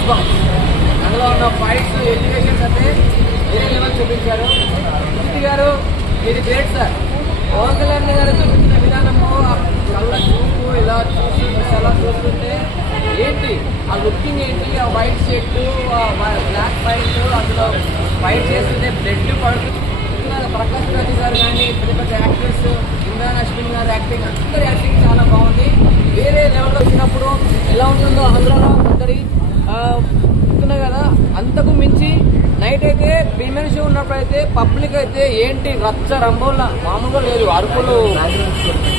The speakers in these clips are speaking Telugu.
Goose bumps. అందులో ఉన్న ఫైట్స్, ఎలివేషన్స్ అయితే వేరే లెవెల్ చూపించారు. సుజిత్ గారు ఇది గ్రేట్ సార్. పవన్ కళ్యాణ్ గారు చూపించిన విధానము, కళ్ళ చూపు ఇలా చూసి ఎలా చూస్తుంటే ఏంటి ఆ లుకింగ్ ఏంటి, ఆ వైట్ షర్ట్, బ్లాక్ ఫైట్, అందులో ఫైట్ చేస్తుంటే బ్లడ్ పడుతుంది. ప్రకాష్ రాజ్ గారు కానీ పెద్ద పెద్ద యాక్టర్స్, ఇమ్రాన్ అశ్విన్ గారు యాక్టింగ్, అందరి యాక్టింగ్ చాలా బాగుంది. వేరే లెవెల్లో వచ్చినప్పుడు ఎలా ఉంటుందో ఆంధ్రాలో అందరి చెప్తున్నా కదా. అంతకు మించి నైట్ అయితే ప్రీమియర్ షో ఉన్నప్పుడు అయితే పబ్లిక్ అయితే ఏంటి రచ్చ రంబోలా మామూలుగా లేదు. అరుపులు,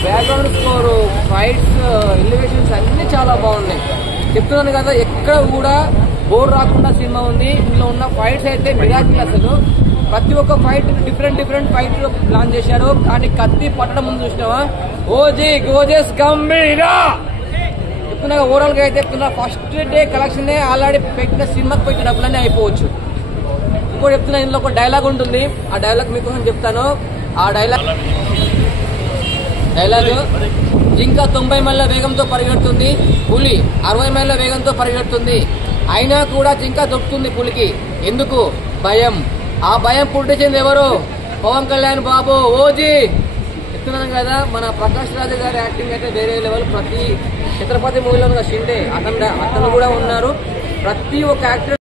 బ్యాక్గ్రౌండ్ స్కోరు, ఫైట్స్, ఎలివేషన్స్ అన్ని చాలా బాగున్నాయి. చెప్తున్నాను కదా, ఎక్కడ కూడా బోర్ రాకుండా సినిమా ఉంది. ఇందులో ఉన్న ఫైట్స్ అయితే మిరాకిల్. అసలు ప్రతి ఒక్క ఫైట్ డిఫరెంట్ ఫైట్ ప్లాన్ చేశారు. కానీ కత్తి పట్టడం ముందు చూసినావా, ఓజీ గోజెస్ గంభీరా చెప్తున్నా. ఓవరాల్ గా అయితే చెప్తున్నా, ఫస్ట్ డే కలెక్షన్ ఆల్రెడీ పెట్టిన సినిమాకి పెట్టిన డబ్బులన్నీ అయిపోవచ్చు. ఇంకోటి చెప్తున్నా, ఇందులో ఒక డైలాగ్ ఉంటుంది. ఆ డైలాగ్ మీకోసం చెప్తాను. ఆ డైలాగ్ జింక 90 మైళ్ళ వేగంతో పరిగెడుతుంది, పులి 60 మైళ్ళ వేగంతో పరిగెడుతుంది. అయినా కూడా జింక దొక్కుతుంది పులికి. ఎందుకు? భయం. ఆ భయం పుట్టించింది ఎవరు? పవన్ కళ్యాణ్ బాబు. ఓజీ చెప్తున్నాను కదా, మన ప్రకాష్ రాజ్ గారి యాక్టింగ్ అయితే వేరే లెవెల్. ప్రతి ఛత్రపతి మూవీలో షిండే అతను కూడా ఉన్నారు. ప్రతి ఒక్క యాక్టర్